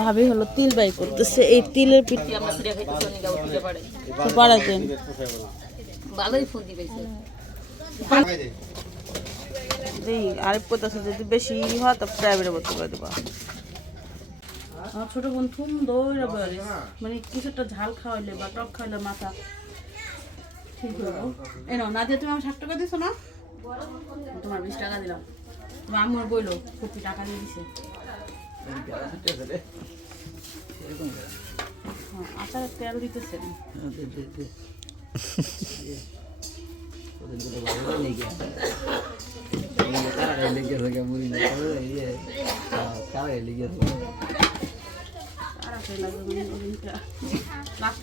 ভাবি হলো তিল বাই করতেছে। এই তিলের পিঠে আমরা ফিরে খাইতেছি পাড়াতেন ভালোই ফোন দিবেছে দেই আরেক করতেছে যদি বেশি হয় তো প্রাইভেটে ভর্তি করে দেবা। আমার ছোট বোন থুম দৌড়া বেড়ে মানে কিছুটা ঝাল খাওয়াইলে বা টক খাওয়াইলে মাথা ঠিক হলো এই নাও না দিয়ে তুমি আমার ষাট টাকা দিছো না? তোমার বিশ টাকা দিলাম। তোমার আমার বইলো কুপি টাকা দিয়ে দিছে। আচারের তেল দিতেছে তাড়াতাড়ি লাগবে মানে ওদিনটা লাস্ট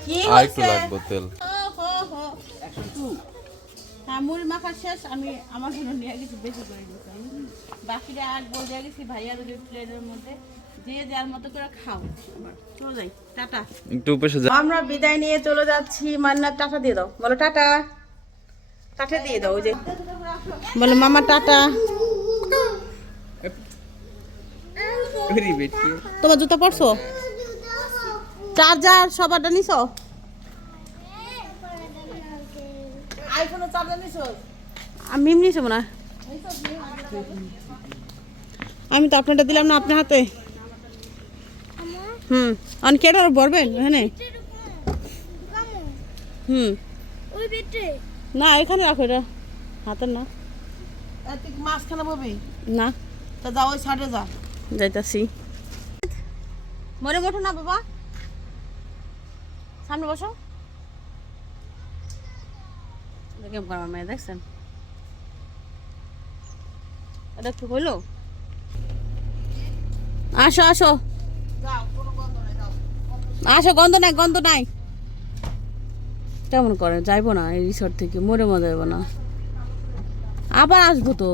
কি আর একটু? লাগবে তেল। হ্যাঁ মাখা শেষ আমি আমার জন্য নিয়ে গেছি বেশি করে দিতাম বাকিটা এক বল গেছি ভাইয়া দুটো প্লেটের মধ্যে। যে যার মতো করে খাও। এবার চলে যাই টাটা। একটু উপেসে যা। আমরা বিদায় নিয়ে চলে যাচ্ছি মান্নার টাটা দিয়ে দাও। বলো টাটা। টাটা দিয়ে দাও ওই যে। বলো মামা টাটা। তোমার জুতো পড়ছো চার্জার সবারটা নিছো আইফোনের চার্জার নিছো আমি এমনি না। আমি তো আপনারটা দিলাম না আপনার হাতে। হুম অনেকে এটা বলবেন এখানে? হুম। না এখানে রাখো এটা। হাতের না। মাঝখানে ববি। না। তা যা ওই সাইডে যা। যাইতাছি। মরে মোটো না বাবা। সামনে বসো। কেমন করে মেয়ে দেখছেন? আসো আসো। আসো, গন্ধ নাই গন্ধ নাই। কেমন করে, যাইবো না এই রিসোর্ট থেকে, মরে মজা যাব না। আবার আসব তো।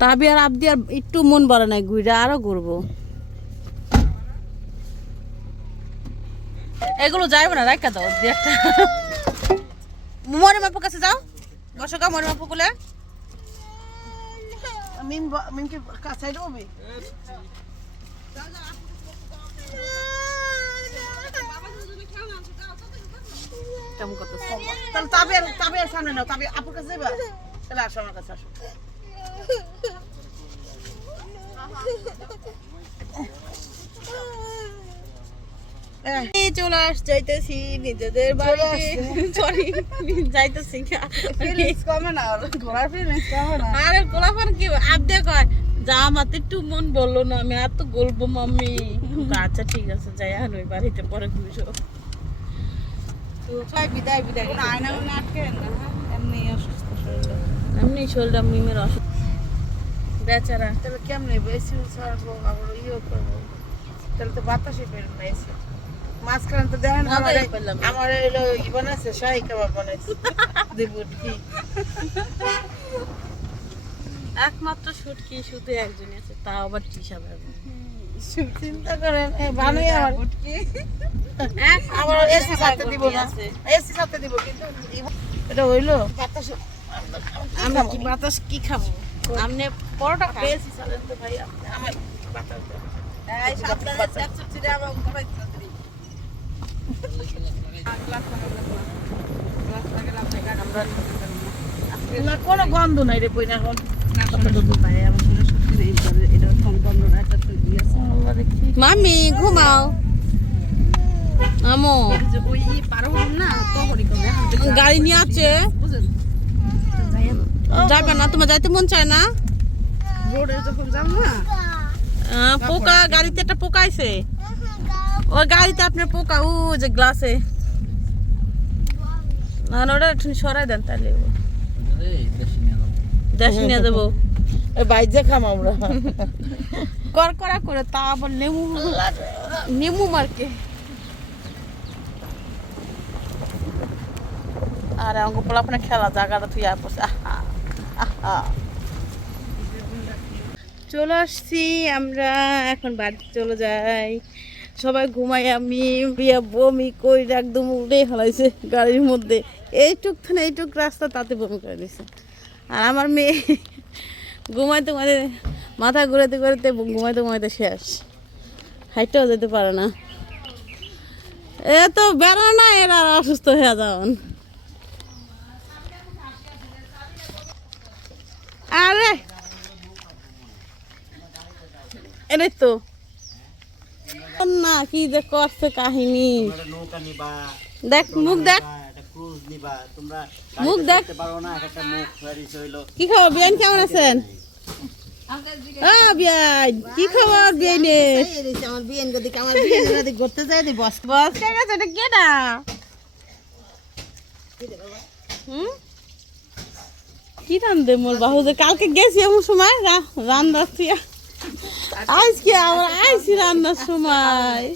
তাবি আর আবদি আর একটু মন বলে নাই, ঘুরে আরও ঘুরবো। এগুলো যাইবো না রাখা দাও, দিয়ে একটা। মরে মাপুর কাছে যাও। বসো গা মরে মাপু গুলে মিম ব- মিম কি সাইডে ববি কেমন তাহলে তাবের তাবের সামনে নাও তাবে আপুর কাছে যাবে তাহলে আসো আমার কাছে, আসো এহ, এই চলে আস যাইতেছি নিজেদের বাড়িতে। সরি যাইতেছি না। কমে না ওর, ঘোরার কমে না। আরে কি কয় যা আমার একটু মন বলল না আমি আর তো মাম্মি। আচ্ছা ঠিক আছে যাই আর ওই বাড়িতে পরে ঘুরছো বিদায় বিদায়। আয়না আটকে না? হ্যাঁ? এমনি অসুস্থ শরীরে। এমনি শরীরটা মিমের অসুখ বেচারা। তাহলে কেমনে বেশি ছাড়বো আবার ইয়ে করব। তাহলে তো বাতাসই পেল মাঝখানে তো দেখেন আমার। ই বানাইছে শাহি কাবাব বানাইছে। একমাত্র শুটকি শুধু একজনই আছে তাও আবার চিন্তা করেন এ ভালোই আমার আমার এসি সাথে দিব না। এসি সাথে দিব কিন্তু এটা হইল? বাতাসে আমরা কি বাতাস কি খাব? আমনে পরোটা খাই। এসি চালান তো ভাই আমার বাতাস দেন। এই সাবধানে চ্যাপচুপ চিড়ে আবার না কোনো গন্ধ নাই রে বইনা এখন। মামি ঘুমাও। আমো। গাড়ি নিয়ে আছে। যাবে না তোমার যাইতে মন চায় না? রোডে যখন যাও না পোকা গাড়িতে একটা পোকা আছে ওই গাড়িতে আপনার পোকা ও যে গ্লাসে। না না, ওটা একটু সরাই দেন তাহলে দেশে নিয়ে দেবো ওই বাইজে খাম আমরা। কর করা করে তা আবার লেবু নেমু মার্কে। আরে অঙ্গ পোলা আপনার খেলা জায়গাটা তুই আর পড়ছে আহা আহা। চলে আসছি, আমরা এখন বাড়িতে চলে যাই। সবাই ঘুমাই আমি বিয়া বমি কই একদম উড়ে ফেলাইছে গাড়ির মধ্যে। এইটুক থানে এইটুক রাস্তা, তাতে বমি করে দিছে। আর আমার মেয়ে ঘুমাইতে ঘুমাইতে, মাথা ঘুরাতে ঘুরাতে ঘুমাইতে ঘুমাইতে শেষ। হাইটেও যেতে পারে না। এ তো বেরো না, এরা আর অসুস্থ হয়ে যাওয়ান আরে! এটাই তো না কি যে করছে কাহিনী দেখ মুখ দেখ বা একটা ক্রুজ নিবা তোমরা মুখ দেখ। চড়তে পারো না এক একটা মুখ ফেরিস হইল কি খবর বিয়ান কেমন আছেন কি খবর বিয়ানের আমার বিয়েন গদি আমার বিয়েন ঘুরতে যাই দি বস বস কে গেছে এটা হুম কি রান দে মোর বাহু যে কালকে গেছি এমন সময় রান্না আজকে আমরা আইছি রান্নার সময়।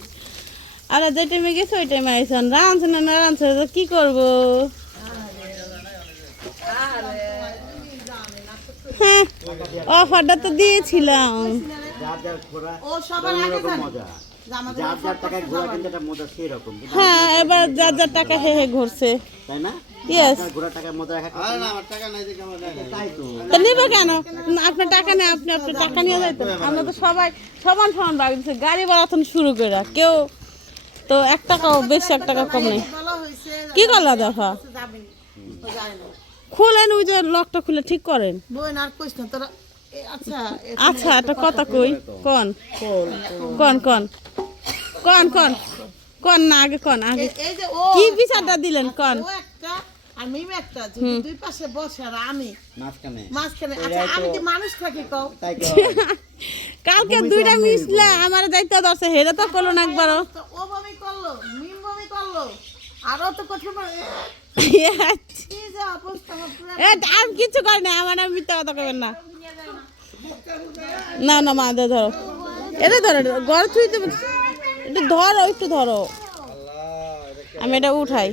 আর যে টাইমে গেছে ওই টাইমে আইসন রাঁধছে না না রাঁধছে তো কি করব? হ্যাঁ অফারটা তো দিয়েছিলাম। হ্যাঁ এবার যার যার টাকা হে হে ঘুরছে। তাই না? তো তো কেন? আপনার টাকা নেই আপনি আপনার টাকা নিয়ে আমরা তো সবাই সমান সমান গাড়ি ভাড়া তখন শুরু করে কেউ তো এক টাকাও বেশি এক টাকা কম নেই। কি করলা দেখা খুলেন ওই যে লকটা খুলে ঠিক করেন। আচ্ছা এ, একটা কথা কই কন। কন কন। কন কন। কন না আগে কন আগে। কি বিচারটা দিলেন? কন। ও একটা যদি দুই পাশে বসে আর আমি মাঝখানে। মাঝখানে আচ্ছা আমি কি মানুষ থাকি কও? কালকে দুইটা মিশলে আমার দায়িত্ব দশে হেরে তো করল না একবারও। ও বমি করল মিম বমি করল। আর তো কথা বলে কি যে অবস্থা আমার পুরা এ আর কিছু করে না আমার মিথ্যা কথা না। না না মা দে ধরো। এটা ধরো এটা ধরো। একটু ধরো আমি এটা উঠাই।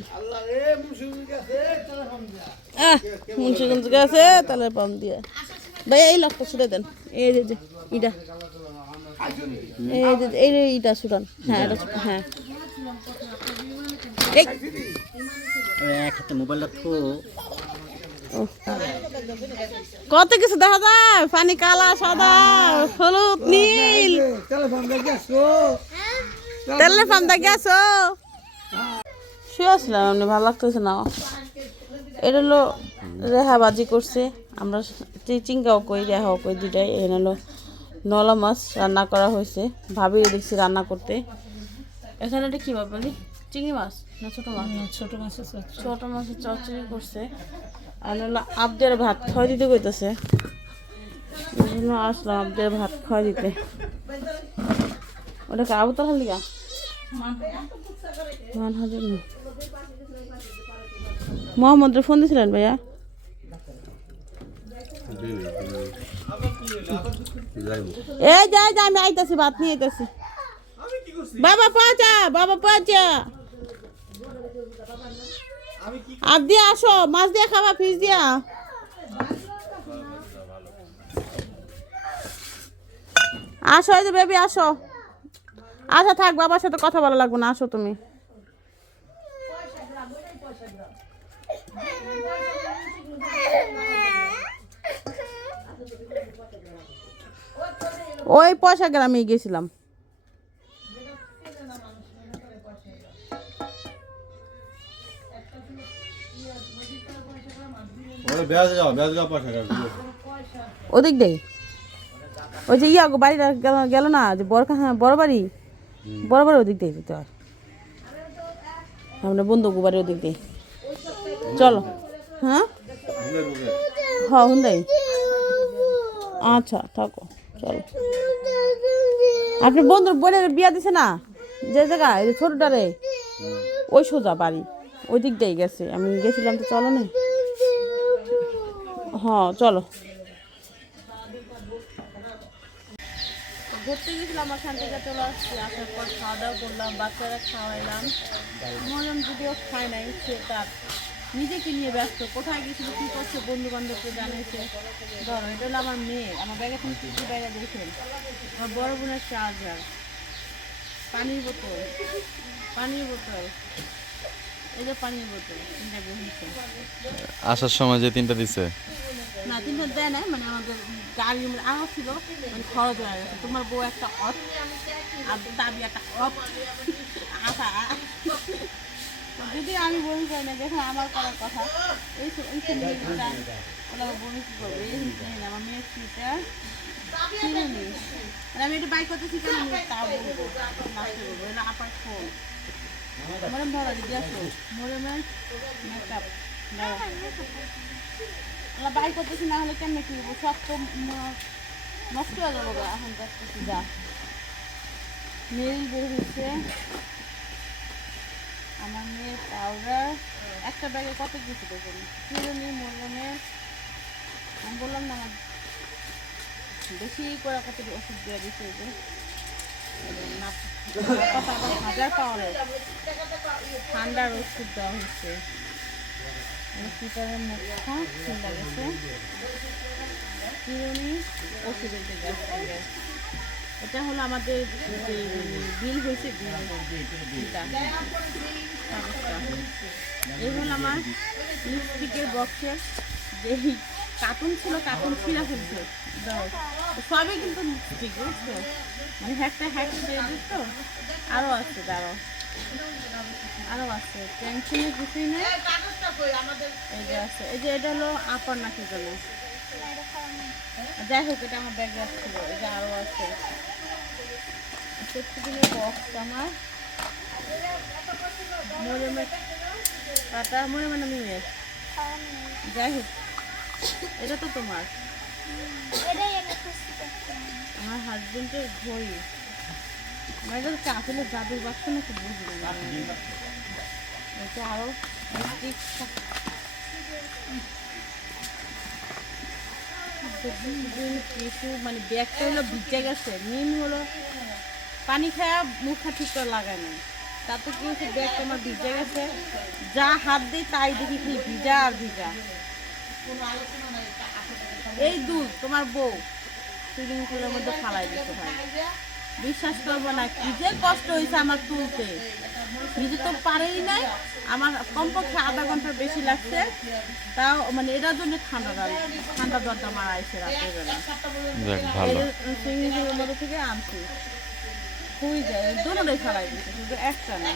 মুন্সিগঞ্জ গেছে তাহলে পাম দিয়ে। ভাই এই লকটা ছুটে দেন। এই যে ইটা। এই যে এই ইটা ছুটান। হ্যাঁ এটা হ্যাঁ। কত কিছু দেখা যায়? পানি কালা সাদা হলুদ নীল। তেলের পাম দা গেছো শুয়ে আসলাম ভালো লাগতেছে না। এটা হলো রেহা বাজি করছে। আমরা চিচিঙ্গাও কই রেহাও কই দুটাই এখানে হলো নলা মাছ রান্না করা হয়েছে। ভাবি দেখছি রান্না করতে। এখানে এটা কি ভাবলি? চিংড়ি মাছ না ছোটো মাছ? ছোট মাছের ছোট। মাছের চচ্চড়ি করছে। আর হলো আবদের ভাত খাওয়া দিতে কইতেছে। এই জন্য আসলাম আবদের ভাত খাওয়া দিতে। ওটাকে আবতার হালিকা মান হাজার না। মোহাম্মদের ফোন দিয়েছিলেন ভাইয়া? এই যাই যা, আমি আইতাছি, ভাত নিয়ে আইতাছি। বাবা পচা বাবা পচা আপ দিয়ে আসো, মাছ দিয়ে খাবা ফিস দিয়া। আসো, এই যে বেবি আসো। আসো থাক, বাবার সাথে কথা বলা লাগবে না, আসো তুমি। ওই পয়সা গ্রামে গেছিলাম ওদিক দেই। ওই যে ইয়া বাড়িটা গেল না যে বড় হ্যাঁ বড় বাড়ি? বড় বাড়ি ওদিক দিয়ে যেতে হয় আমরা বন্ধু বাড়ি ওদিক দিয়ে চলো। হ্যাঁ? হ্যাঁ হুন্দাই আচ্ছা থাকো, চলো। আপনি বন্ধুর বোনের বিয়া দিছে না? যে জায়গায় ছোটটারে? ওই সোজা বাড়ি। ওই দিক দিয়ে গেছে। আমি গেছিলাম তো চলো না? হ্যাঁ চলো। ঘুরতে গেছিলাম, ওখান থেকে চলে আসছি। আসার পর খাওয়া দাওয়া করলাম, বাচ্চারা খাওয়াইলাম। মজন যদিও খায় নাই, সে তার। নিজেকে নিয়ে ব্যস্ত। কোথায় গেছিল কী করছে বন্ধু বান্ধবকে জানাইছে ধরো এটা হলো আমার মেয়ে। আমার ব্যাগে তুমি কী কী ব্যাগে দেখেন আমার বড় বোনের চার্জার। পানির বোতল। পানির বোতল। এই যে পানির বোতল তিনটা বহিছে। আসার সময় যে তিনটা দিছে? না তিনটা দেয় নাই মানে আমাদের গাড়ির মধ্যে আরও ছিল মানে খরচ হয়ে গেছে। তোমার বউ একটা অফ আর দাবি একটা অফ আশা যদি আমি বমি করি না দেখো আমার করার কথা। এই ওরা বমি কী করবে? এই দেখেন আমার মেয়ের একটু বাইক মরে মরা দিদি আসো মরে মেকআপ আমরা বাই করতেছি, না হলে কেমনে কি করব সব তো নষ্ট হয়ে যাব এখন করতেছি বের হয়েছে। আমার মেয়ের পাউডার একটা ব্যাগে কত কিছু দেখুন চিরুনি মরমনের আমি বললাম, না আমার বেশি করে কত ওষুধ দিয়ে দিচ্ছে এই যে। এবং না কত আবার হাজার পাওয়ারের ঠান্ডার ওষুধ দেওয়া হচ্ছে। শীতের মুখটা খুলে গেছে। চিরুনি ওষুধের দিকে এটা হলো আমাদের বিল হয়েছে এই হলো আমার লিপস্টিকের বক্সের যে কার্টুন ছিল কার্টুন ছিঁড়া ফেলছে সবই কিন্তু লিপস্টিক বুঝছ? মানে হ্যাকটা হ্যাক দিত আরও আছে, দাঁড়াও। আরও আছে। টেনশনের কিছুই নেই এই যে আছে। এই যে এটা হলো আপার নাকি জন্য যাই হোক এটা আমার ব্যাগে এই যে আরও আছে। সেফটিনের বক্স আমার। মরিয়মের নামি মেয়ের যাই হোক এটা তো তোমার। আমার হাজবেন্ডের ঘড়ি। আমার এটা আসলে জাদুর বাক্স নাকি বুঝলাম না? এটা আরও কিছু মানে ব্যাগটা হলো ভিজে গেছে। মেন হলো পানি খায়া মুখ ঠিক করে লাগায় নাই। তাতে কি হচ্ছে ব্যাগটা আমার ভিজে গেছে। যা হাত দিই তাই দেখি খালি ভিজা আর ভিজা। এই দুধ তোমার বউ। সুইমিং পুলের মধ্যে ফালাই দিতে হয় বিশ্বাস করব না কি যে কষ্ট হয়েছে আমার তুলতে? নিজে তো পারেই নাই। আমার কমপক্ষে আধা ঘণ্টার বেশি লাগছে। তাও মানে এটার জন্য ঠান্ডা দাঁড় ঠান্ডা দরটা মারা আসছে রাতের বেলা। মধ্যে থেকে আনছি। খুবই যায় দুটোটাই ফেলাই দিচ্ছে শুধু একটা না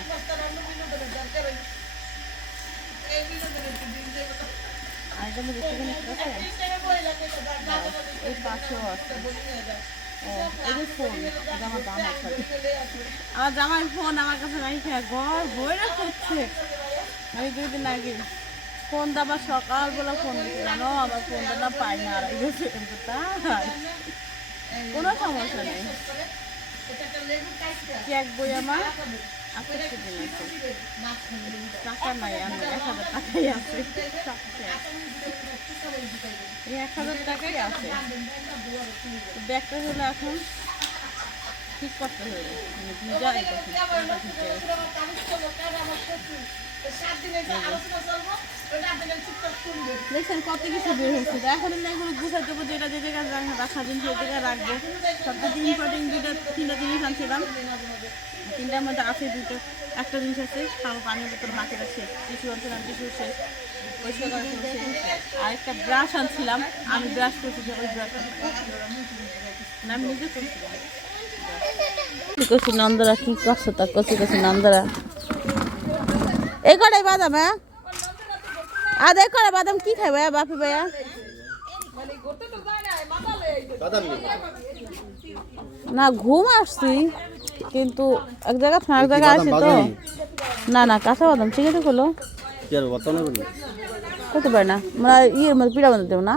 আর এটা মধ্যে এই পাশেও আছে। এই ফোন আমার জামাই ফোন আমার কাছে নাই ঘর বইরা করছে আমি দুই দিন আগে ফোন দাবার সকালবেলা ফোন দিলাম আমার ফোনটা না পাই না কোনো সমস্যা নেই। এক বই আমার? এক হাজার এই এক হাজার টাকাই আছে ব্যাগটা হলো এখন ঠিক করতে হবে। দেখছেন কত কিছু বের হয়েছে তো এখন আমি এগুলো গুছাই দেবো, যেটা যে জায়গায় রাখা- জিনিস সেই জায়গায় রাখব সবচেয়ে ইম্পর্টেন্ট দুইটা, তিনটা জিনিস আনছিলাম তিনটার মধ্যে আছে দুটো। একটা জিনিস আছে পানির বোতল বাকিটা শেষ। টিস্যু আনছিলাম টিস্যু শেষ। পরিষ্কার করা আর একটা ব্রাশ আনছিলাম আমি ব্রাশ করছি যে ওই ব্রাশ আমি নিজে করছিলাম কি করছি নন্দরা কি করছ তা? করছি করছি নন্দরা। এই কটাই বাদাম হ্যাঁ? আর এই কটা বাদাম কি খাই ভাইয়া বাপি ভাইয়া? না ঘুম আসছি। কিন্তু এক জায়গা থেকে এক জায়গায় আসি তো। না না কাঁচা বাদাম ঠিক আছে খোলো। করতে পারে না। আমরা ইয়ের মধ্যে পিঠা বানাতে দেবো না।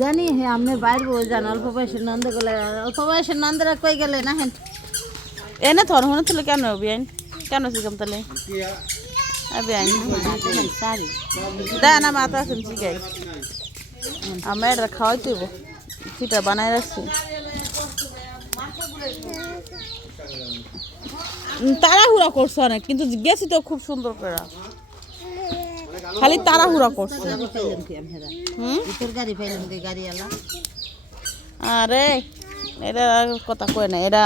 জানি হে আপনি বাইর বই যান অল্প বয়সের নন্দ গেলে অল্প বয়সের নন্দরা কই গেলে না হেন? এনে থর মনে ছিল কেন বিয়াইন কেন শিখাম তাহলে? বিয়াইন দেয় না মাথা আছে শিখাই। আমরা এটা খাওয়াই দেব। পিঠা বানাই রাখছি। তাড়াহুড়া করছে অনেক, কিন্তু গেছি তো খুব সুন্দর করে। খালি তাড়াহুড়া করছে। আরে এটা কথা কয় না এটা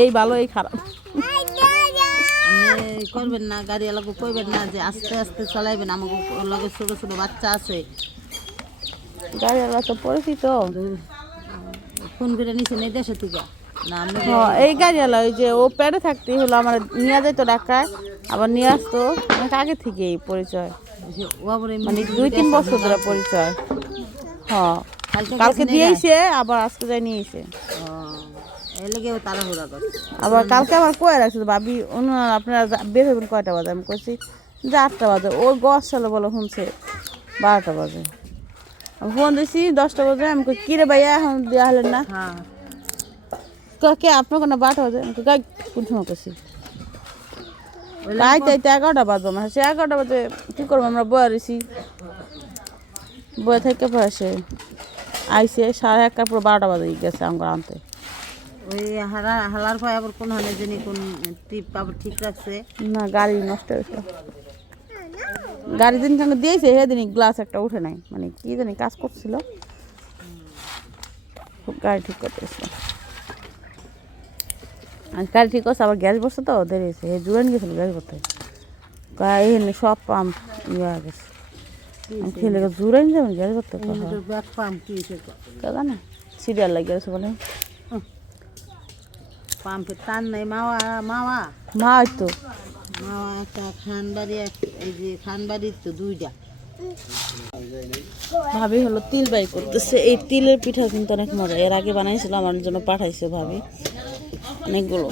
এই ভালো এই খারাপ। করবেন না গাড়ি আলাকে কইবেন না যে আস্তে আস্তে চালাইবেন আমাকে লগে ছোট ছোট বাচ্চা আছে গাড়িওয়ালা তো পরিচিত। ফোন করে নিছেন এই দেশে থেকে। হ্যাঁ, এই গাড়িওয়ালা ওই যে ও প্যাডে থাকতেই হলো আমার নিয়ে যেত ঢাকায় আবার নিয়ে আসতো। অনেক আগে থেকে পরিচয়। ও মানে দুই তিন বছর ধরে পরিচয়। হ্যাঁ কালকে দিয়েছে আবার আজকে যাই নিয়েছে ও, করছে। আবার কালকে আবার কয়ে রাখছে ভাবি ওনারা আপনারা বের হবেন কয়টা বাজে? আমি কইছি যে আটটা বাজে। ওর গছ সালে বলে শুনছে বারোটা বাজে। ফোন দিছি দশটা বাজে। আমি কই কিরে ভাইয়া এখন দেওয়া হলেন না? হ্যাঁ। কে আপনার কোনো বারোটা বাজে আমি কই, গাই কোন সময় করছি? তাই তাই তো এগারোটা বাজবো মানে সে এগারোটা বাজে কী করব? আমরা বয়ে রয়েছি বয়ে থেকে পরে সে আইসে সাড়ে একটা পুরো বারোটা বাজে গেছে আমার আনতে। ওই হারা হালার পর আবার কোন হানে জানি কোন টিপ আবার ঠিক রাখছে। না গাড়ি নষ্ট হয়েছে। গাড়ি দিন সঙ্গে দিয়েছে সেদিন গ্লাস একটা উঠে নাই। মানে কি জানি কাজ করছিল। খুব গাড়ি ঠিক করতে এসেছিল আর গাড়ি ঠিক করছে আবার গ্যাস বসছে তো দেরি হয়েছে। হে জুড়ে গেছিল গ্যাস গাড়ি এনে সব পাম্প ইয়ে গেছে। খেলে জুড়ে যাবেন গ্যাস করতে ব্যাগ পাম্প কি কেদা না সিরিয়াল লাগিয়ে গেছে বলে। পাম্পের টান নাই মাওয়া মাওয়া। মা তো। মাওয়া একটা খানবাড়ি এই যে খানবাড়ির তো দুইটা। ভাবি হলো তিল বাই করতেছে। এই তিলের পিঠা কিন্তু অনেক মজা। এর আগে বানাইছিল আমার জন্য পাঠাইছে ভাবি। অনেকগুলো।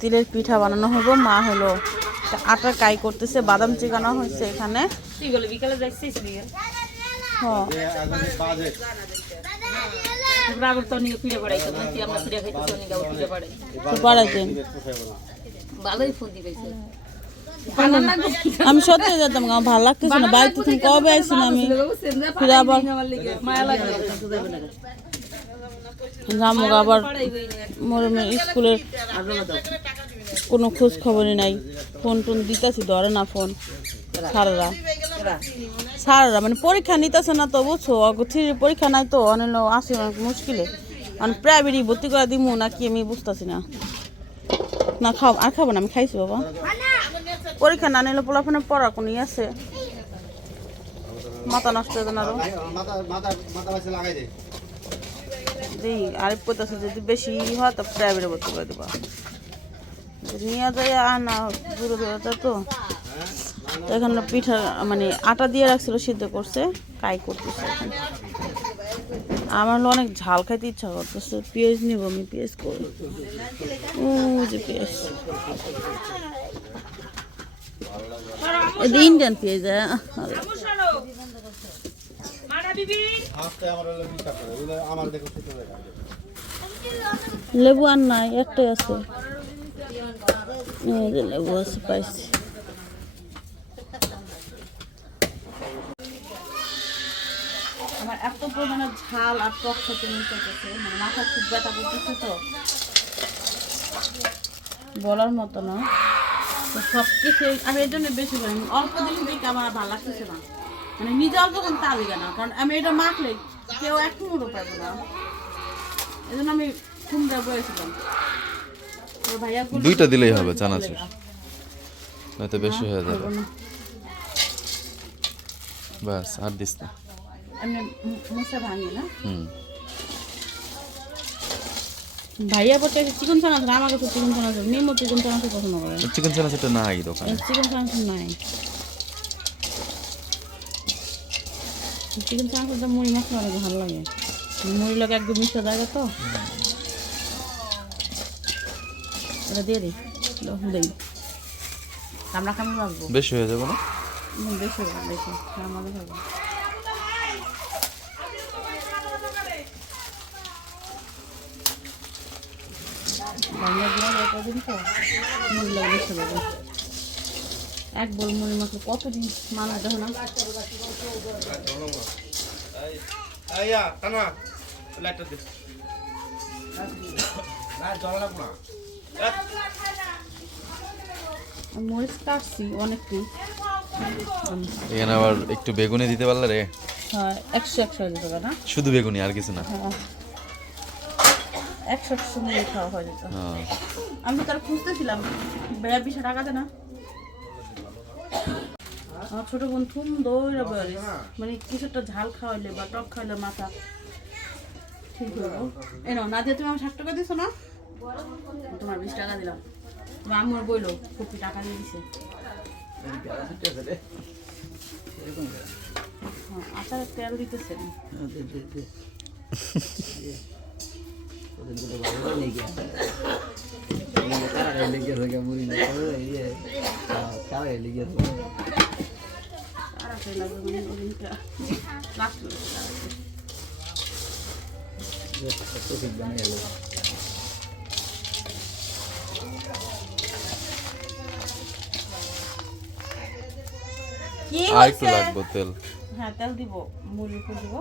তিলের পিঠা বানানো হব। মা হলো আটা কাই করতেছে, বাদাম চিকানো হয়েছে এখানে। হ্যাঁ। আমি সত্যি যেতাম আমার ভালো লাগতেছে না। বাড়িতে কবে আইসি না আমি রামুক আবার মরমের স্কুলের কোনো খোঁজ খবরই নাই। ফোন টোন দিতেছি, ধরে না ফোন। সারারা সারারা মানে পরীক্ষা নিতেছে না তো, বুঝছ? থ্রি পরীক্ষা নাই তো, অনেক আসে অনেক মুশকিলে। মানে প্রাইভেটই ভর্তি করে দিমু নাকি আমি বুঝতেছি না। না খাও, আর খাব না, আমি খাইছি, বাবা। পরীক্ষা না নিলে পোলাফোনে পড়ার কোনো আছে? মাথা নষ্ট হয়ে না আরও। মাথা মাথা মাথা লাগাই যদি আরেক করতেছে যদি বেশি হয় তো প্রাইভেটে ভর্তি করে দেবা। নিয়ে যায় আর না দূরে দূরে তো? এখানে পিঠা মানে আটা দিয়ে রাখছিল, সিদ্ধ করছে, কাই করতেছে আমার অনেক ঝাল খাইতে ইচ্ছা করতেছে, পেঁয়াজ নিব আমি, পেঁয়াজ করি ও যে পেঁয়াজ। ইন্ডিয়ান পেঁয়াজ হ্যাঁ। আরে, হাফটা আমার হলো বিশ্বাস করে ওগুলো আমার দেখো ছোট দেখা লেবু আর নাই একটাই আছে। লেবু আছে পাইছি। আমার এত পরিমাণে ঝাল আর টক খেতে মন করতেছে মানে মাথা খুব ব্যথা করতেছে তো। বলার মতো না। তো সব কিছু আমি এই জন্য বেশি করি অল্প দিন দেখে আমার ভালো লাগতেছে না। মানে নিজে অল্প কোন তা দিকে না কারণ আমি এটা মাখলে কেউ এক মুড়ো পাবো না। এই জন্য আমি কুমড়া বয়েছিলাম। দুইটা দিলেই হবে চানাচুর নয়তো বেশি হয়ে যাবে। ব্যাস আর দিস না। ভাইয়া বলতে চিকেন চানাচুর আমার কাছে চিকেন চানাচুর মিমো চিকেন চানাচুর পছন্দ করে চিকেন চানাচুরটা নাই দোকানে। চিকেন চানাচুর নাই। চিকেন চানাচুরটা মুড়ি মশলা অনেক ভালো লাগে। মুড়ি লোক একদম মিশে জায়গা তো। এটা দিয়ে দিই। দেই খামি ভাববো বেশি হয়ে যাবে না? বেশি হবে, বেশি। বাংলা দিয়ে কদিন তো মুড়ি লাগে বেশি হবে এক বল মুড়ি মাত্র কতদিন মানুষ দেখো না? মরিচ কাটছি অনেকটু। এখানে আবার একটু বেগুনি দিতে পারলে রে? হ্যাঁ একশো একশো না? শুধু বেগুনি আর কিছু না। হ্যাঁ। একশো একশো নিয়ে খাওয়া হয়ে যেত। হ্যাঁ। আমি তো তার খুঁজতেছিলাম। বেড়া বিশা টাকা না। আমার ছোট বোন থুম দৌড়া বেড়ে মানে কিছু একটা ঝাল খাওয়াইলে বা টক খাওয়াইলে মাথা ঠিক হলো এই নাও নাদিয়া তুমি আমার ষাট টাকা দিছো না? তোমার বিশ টাকা দিলাম। তোমার আম্মুর বইলো ফুপি টাকা দিয়ে দিছে। হ্যাঁ, আচারের তেল দিতেছে। তাড়াতাড়ি লাগবে মানে ওদিনটা আর একটু লাগবে তেল। হ্যাঁ তেল দিব মুড়ির উপর দিব।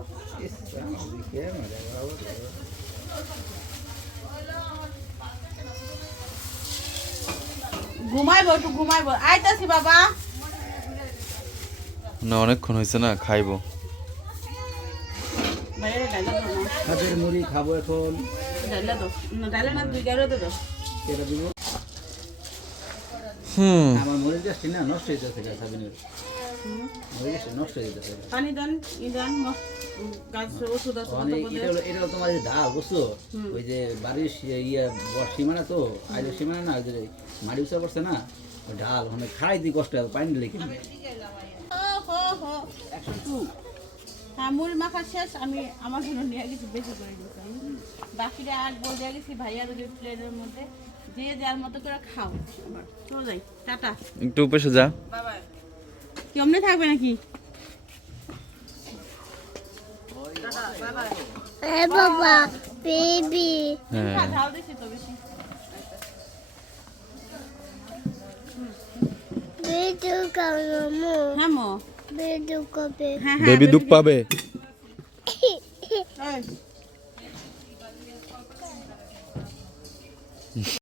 ঘুমাইবো একটু ঘুমাইবো। আইতাছি বাবা। না অনেকক্ষণ হয়েছে না খাইবো। হাতের মুড়ি খাব এখন। হুম। আমার গাছটি না নষ্ট হয়ে যাচ্ছে গাছ আবিনের সীমানা তো আজ সীমানা না মাটি উৎসব করছে না ওই ডাল মানে খাই দিই কষ্ট হবে পানি দিলে কিনবে হ্যাঁ মুড়ি মাখা শেষ আমি আমার জন্য নিয়ে গেছি বেশি করে দিয়েছি। বাকিটা আর বল দিয়ে গেছি ভাইয়া ওই প্লেটের মধ্যে। যে যার মতো করে খাও। চলে যাই টাটা। একটু উপেসে যা। কেমনে থাকবে নাকি? বাবা বেবি হ্যাঁ। ঝাল দিছি তো বেশি। হ্যাঁ হ্যাঁ হ্যাঁ বেবি দুঃখ পাবে?